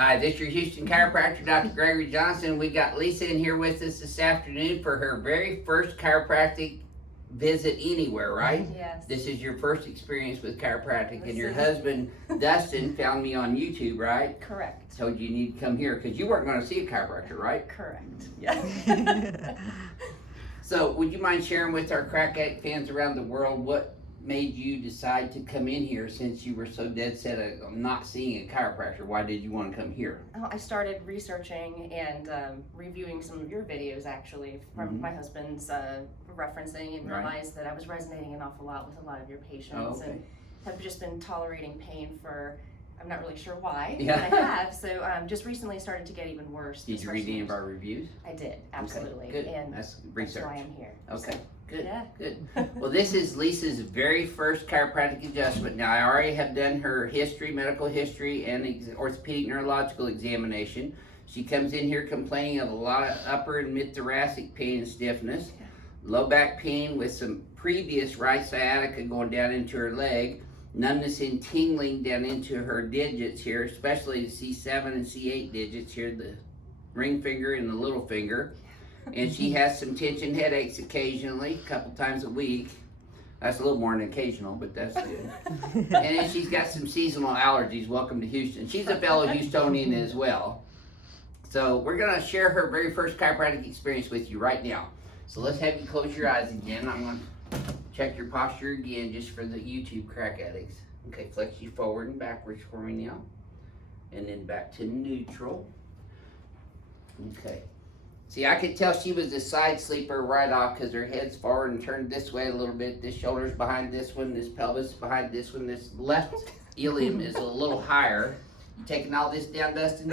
Hi, this is your Houston Chiropractor Dr. Gregory Johnson. We got Lisa in here with us this afternoon for her very first chiropractic visit anywhere, right? Yes. This is your first experience with chiropractic, and your This husband, Dustin, found me on YouTube, right? Correct. Told you need to come here because you weren't going to see a chiropractor, right? Correct. Yeah. So, would you mind sharing with our crack addict fans around the world what made you decide to come in here since you were so dead set on not seeing a chiropractor? Why did you want to come here? I started researching and reviewing some of your videos actually from my husband's referencing, and realized that I was resonating an awful lot with a lot of your patients and have just been tolerating pain for, I'm not really sure why, but I have. So just recently started to get even worse. Did you read any of our reviews? I did, absolutely. Okay, good. And that's research. that's why I'm here. Okay, good. Yeah. Good. Well, this is Lisa's very first chiropractic adjustment. Now, I already have done her history, medical history, and orthopedic neurological examination. She comes in here complaining of a lot of upper and mid-thoracic pain and stiffness, low back pain with some previous right sciatica going down into her leg, numbness and tingling down into her digits here, especially the C7 and C8 digits here, the ring finger and the little finger. And she has some tension headaches occasionally, a couple times a week. That's a little more than occasional, but that's good. And then she's got some seasonal allergies. Welcome to Houston. She's a fellow Houstonian as well. So we're gonna share her very first chiropractic experience with you right now. So let's have you close your eyes again. I'm gonna check your posture again just for the YouTube crack addicts. Okay, flex you forward and backwards for me now. And then back to neutral. Okay. See, I could tell she was a side sleeper right off because her head's forward and turned this way a little bit. This shoulder's behind this one, this pelvis behind this one. This left ilium is a little higher. You taking all this down, Dustin?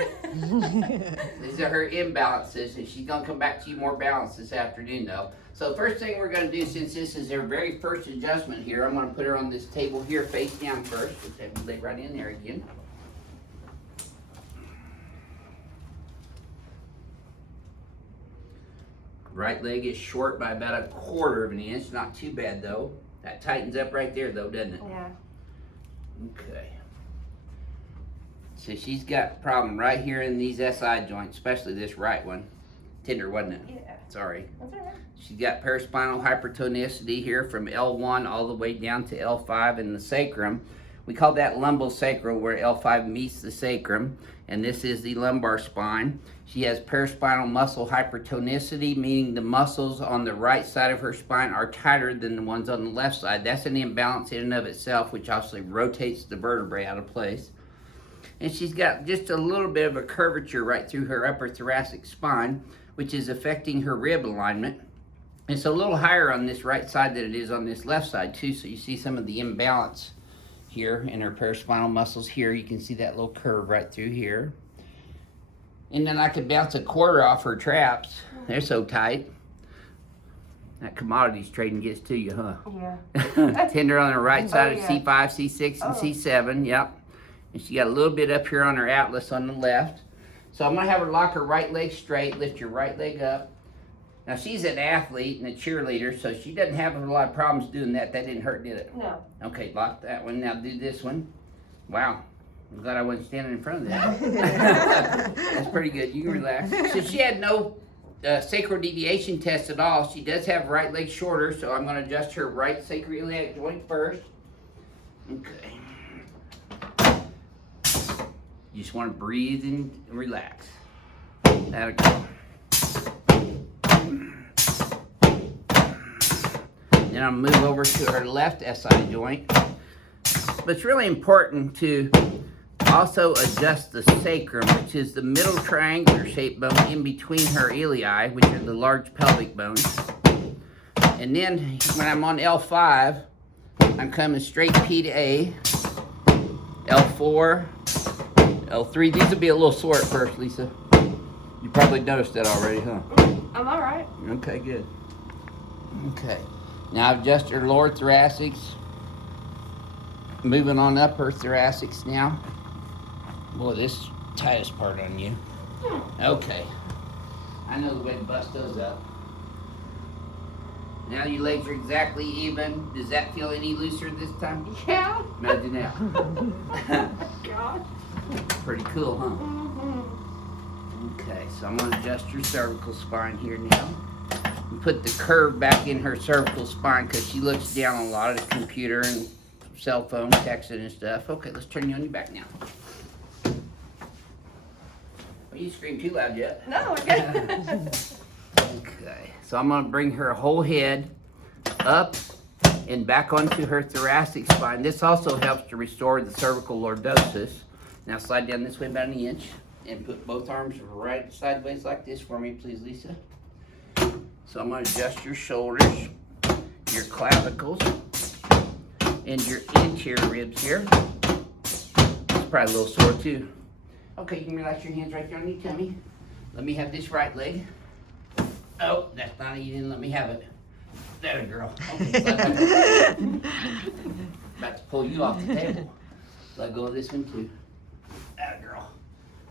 These are her imbalances, and she's gonna come back to you more balanced this afternoon though. So first thing we're gonna do, since this is her very first adjustment here, I'm gonna put her on this table here face down first. Just have you lay right in there again. Right leg is short by about 1/4 of an inch, not too bad though. That tightens up right there though, doesn't it? Yeah. Okay. So she's got a problem right here in these SI joints, especially this right one. Tender, wasn't it? Yeah. Sorry. That's all right. She's got paraspinal hypertonicity here from L1 all the way down to L5 in the sacrum. We call that lumbosacral, where L5 meets the sacrum, and this is the lumbar spine. She has paraspinal muscle hypertonicity, meaning the muscles on the right side of her spine are tighter than the ones on the left side. That's an imbalance in and of itself, which obviously rotates the vertebrae out of place. And she's got just a little bit of a curvature right through her upper thoracic spine, which is affecting her rib alignment. It's a little higher on this right side than it is on this left side too, so you see some of the imbalance here in her paraspinal muscles here. You can see that little curve right through here. And then I could bounce 1/4 off her traps. They're so tight. That commodities trading gets to you, huh? Yeah. Tender on the right side of yeah. C5, C6, and C7, yep. And she got a little bit up here on her atlas on the left. So I'm gonna have her lock her right leg straight, lift your right leg up. Now she's an athlete and a cheerleader, so she doesn't have a lot of problems doing that. That didn't hurt, did it? No. Okay, lock that one. Now do this one. Wow, I'm glad I wasn't standing in front of that. That's pretty good. You can relax. So she had no sacral deviation test at all. She does have right leg shorter, so I'm going to adjust her right sacroiliac joint first. Okay. You just want to breathe and relax. That'll go. Then I'll move over to her left SI joint. But it's really important to also adjust the sacrum, which is the middle triangular shaped bone in between her ilii, which are the large pelvic bones. And then when I'm on L5, I'm coming straight P to A, L4, L3. These will be a little sore at first, Lisa. You probably noticed that already, huh? I'm all right. Okay, good. Okay. Now adjust her lower thoracics. Moving on up her thoracics now. Boy, this tightest part on you. Okay. I know the way to bust those up. Now your legs are exactly even. Does that feel any looser this time? Yeah. Imagine that. Gosh. Pretty cool, huh? Mm-hmm. Okay, so I'm gonna adjust your cervical spine here now. And put the curve back in her cervical spine because she looks down on a lot of the computer and cell phone texting and stuff. Okay, let's turn you on your back now. Well, you scream too loud yet. No, we're good. Okay, so I'm gonna bring her whole head up and back onto her thoracic spine. This also helps to restore the cervical lordosis. Now slide down this way about an inch and put both arms right sideways like this for me, please, Lisa. So I'm gonna adjust your shoulders, your clavicles, and your interior ribs here. It's probably a little sore too. Okay, you can relax your hands right there on your tummy. Let me have this right leg. Oh, that's not even, let me have it. There, girl. Okay, about to pull you off the table. Let go of this one too. There, girl.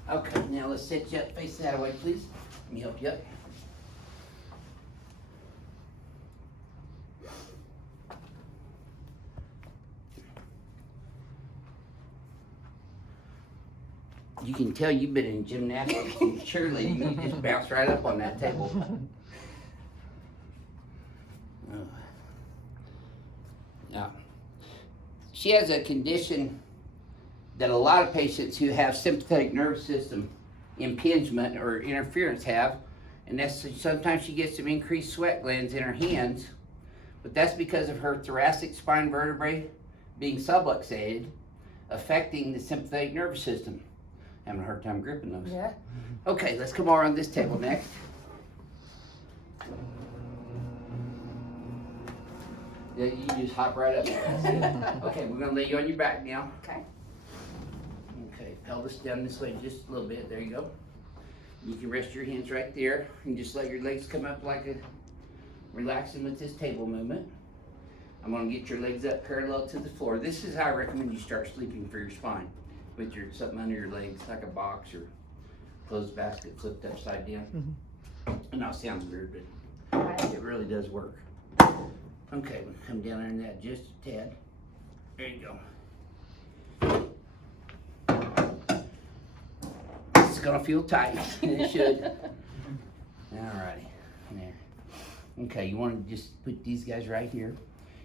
Okay, now let's set you up, face that way, please. Let me help you up. You can tell you've been in gymnastics and cheerleading. You just bounce right up on that table. Now, she has a condition that a lot of patients who have sympathetic nervous system impingement or interference have, and that's sometimes she gets some increased sweat glands in her hands, but that's because of her thoracic spine vertebrae being subluxated, affecting the sympathetic nervous system. Having a hard time gripping those. Yeah. Okay, let's come over on this table next. Yeah, you just hop right up there. Okay, we're gonna lay you on your back now. Okay. Okay, pelvis down this way just a little bit. There you go. You can rest your hands right there and just let your legs come up like a relaxing with this table movement. I'm gonna get your legs up parallel to the floor. This is how I recommend you start sleeping for your spine. With your something under your legs, like a box or closed basket flipped upside down. I know it sounds weird, but it really does work. Okay, we'll come down under that just a tad. There you go. It's gonna feel tight. It should. Alrighty. There. Okay, you wanna just put these guys right here.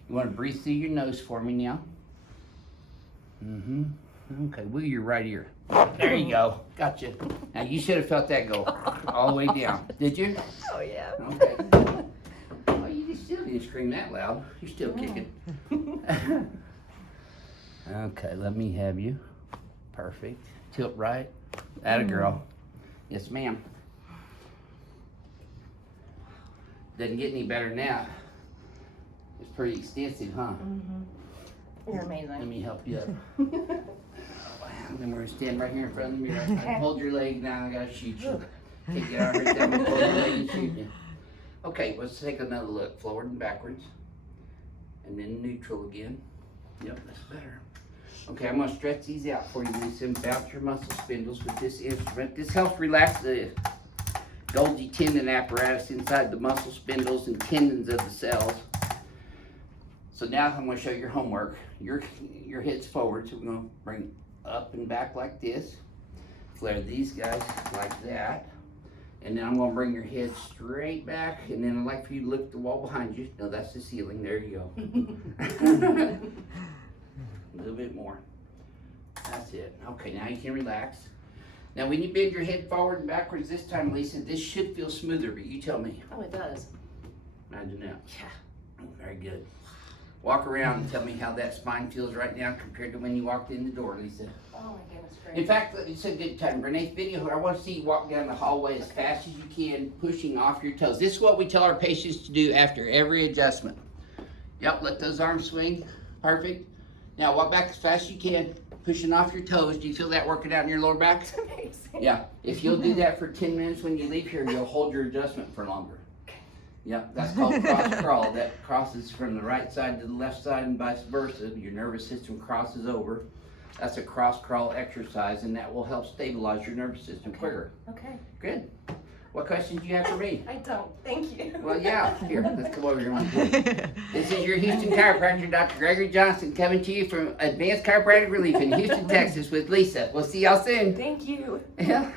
You wanna breathe through your nose for me now. Okay, wiggle your right ear. There you go. Gotcha. Now you should have felt that go all the way down. Did you? Oh yeah. Okay. Oh, you still didn't scream that loud. You're still kicking. Okay, let me have you. Perfect. Tilt right. Atta girl. Yes, ma'am. Doesn't get any better than that. It's pretty extensive, huh? You're amazing. Let me help you up. Then we're gonna stand right here in front of the mirror. I hold your leg down, I gotta shoot you. Take it out right there, hold your leg and shoot you. Okay, let's take another look, forward and backwards. And then neutral again. Yep, that's better. Okay, I'm gonna stretch these out for you, Lisa, and bounce your muscle spindles with this instrument. This helps relax the Golgi tendon apparatus inside the muscle spindles and tendons of the cells. So now I'm gonna show you your homework. Your head's forward, so we're gonna bring up and back like this. Flare these guys like that. And then I'm gonna bring your head straight back, and then I'd like for you to look at the wall behind you. No, that's the ceiling, there you go. A little bit more. That's it. Okay, now you can relax. Now when you bend your head forward and backwards this time, Lisa, this should feel smoother, but you tell me. Oh, it does. Imagine that. Yeah. Very good. Walk around and tell me how that spine feels right now compared to when you walked in the door, Lisa. Oh my goodness, great. In fact, it's a good time. Renee, video, I want to see you walk down the hallway as fast as you can, pushing off your toes. This is what we tell our patients to do after every adjustment. Yep, let those arms swing. Perfect. Now walk back as fast as you can, pushing off your toes. Do you feel that working out in your lower back? It's amazing. Yeah. If you'll do that for 10 minutes when you leave here, you'll hold your adjustment for longer. Yeah, that's called cross crawl. That crosses from the right side to the left side and vice versa. Your nervous system crosses over. That's a cross crawl exercise, and that will help stabilize your nervous system quicker. Okay. Good. What questions do you have for me? I don't. Thank you. Well, yeah. Here, let's come over here. This is your Houston Chiropractor Dr. Gregory Johnson coming to you from Advanced Chiropractic Relief in Houston, Texas with Lisa. We'll see y'all soon. Thank you. Yeah.